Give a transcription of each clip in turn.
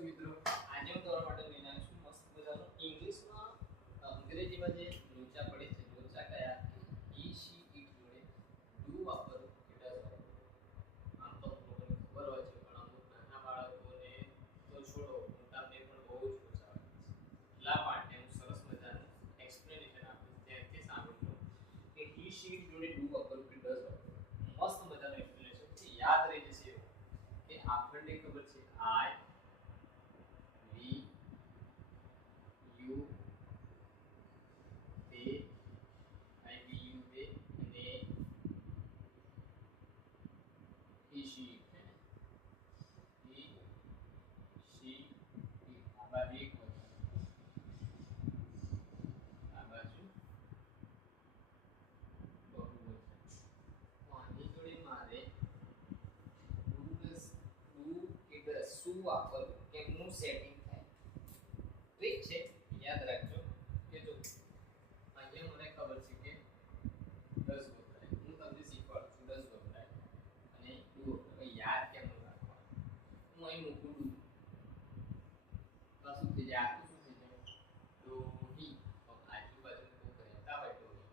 તો મિત્રો આજે હું તમારા માટે લઈને આવ્યો છું મસ્ત મજાનો ઇંગ્લિશમાં અંગ્રેજીમાં જે લોચા પડે છે લોચા કયા ઈ શી ઇટ જોડે ડુ વાપરવું કે ડઝ વાપરવું આમ તો લોકોને ખબર હોય છે પણ અમુક નાના બાળકોને તો છોડો મોટાને પણ બહુ જ લોચા આવે છે એટલા માટે હું સરસ મજાનું એક્સપ્લેનેશન આપીશ ધ્યાનથી સાંભળજો કે ઈ શી ઇટ જોડે ડુ વાપરવું કે ડઝ વાપરવું મસ્ત મજાનું એક્સપ્લેનેશન છે યાદ રહી જશે એવું કે આપણને ખબર છે આઈ વી you they I we you they અને he she it he she it આ બાજુ એક વચન આ બાજુ બહુવચન તો આની જોડે મારે ડુ કે ડઝ શું વાપરવું કેમનું સેટિંગ થાય ઠીક છે યાદ રાખજો કે જો અહીંયા મને ખબર છે કે 10 વપરાય હું તમને શીખવાડું છું 10 વપરાય અને ડુ વપરાય યાદ કેમ રાખવાનું હું અહીં મૂકું ડુ તો શું થઈ જાય આ શું થઈ જાય ડોહી તો આજુબાજુ કોઈ કહેતા હોય ડોહી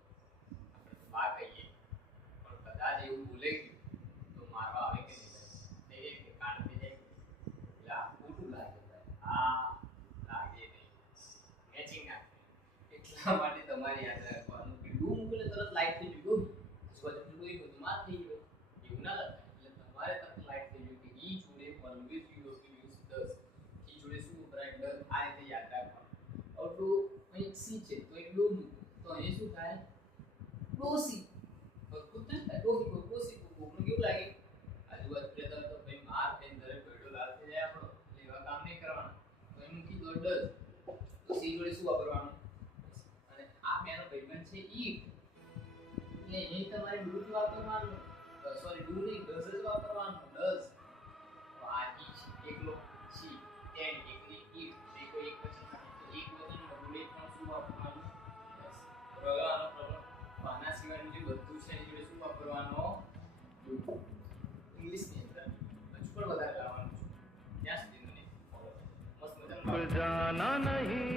આપણે તો બા કહીએ પણ કદાચ એવું બોલે ગયું તો મારવા આવે કે નહીં તે કાન થઈ જાય એટલે આ ખોટું લાગે આ લાગે નહીં મેચિંગ ના એટલા માટે તમારે યાદ રાખવાનું કે ડુ મૂકીને તરત લાઈટ થઈ ગયું સ્વતંત્ર ડુઈ બધું માં થઈ ગયું એવું ના લખાય એટલે તમારે તરત લાઈટ થઈ ગયું કે ઈ જોડે always you have to use does ઈ જોડે શું વપરાય ડઝ આ રીતે યાદ રાખવાનું હવે ડુ અહીં સી છે તો એક ડુ મૂકો તો અહીં શું થાય ડોસી કુત્તે ડોસી ડોસી કોકનું કેવું લાગે આજુબાજુ રહેતા તો ભાઈ માર થઈને દરેક પેડો લાલ થઈ જાય આપણો એટલે એવા કામ નહીં કરવાના તો અહીં મૂકી દો ડઝ તો સી જોડે શું વાપરવાનું અને આ બેનો ભાઈબંધ છે ઈટ એટલે અહીં તમારે ડુ જ વાપરવાનું સોરી ડુ નહીં ડઝ જ વાપરવાનું ડઝ તો આ ઈ છે એકલો સી તેન એકલી ઈટ તે કોઈ એક વચન તો એક વચન જોડે પણ શું વાપરવાનું બસ રગાનો પ્રોબ્લેમ આના સિવાયનું જે બધું છે એની જોડે શું વાપરવાનો ડુ ઇંગ્લિશની અંદર હજુ પણ વધારે લાવવાનું છે ત્યાં સુધી મને ફોલો મસ્ત મજાનું जाना नहीं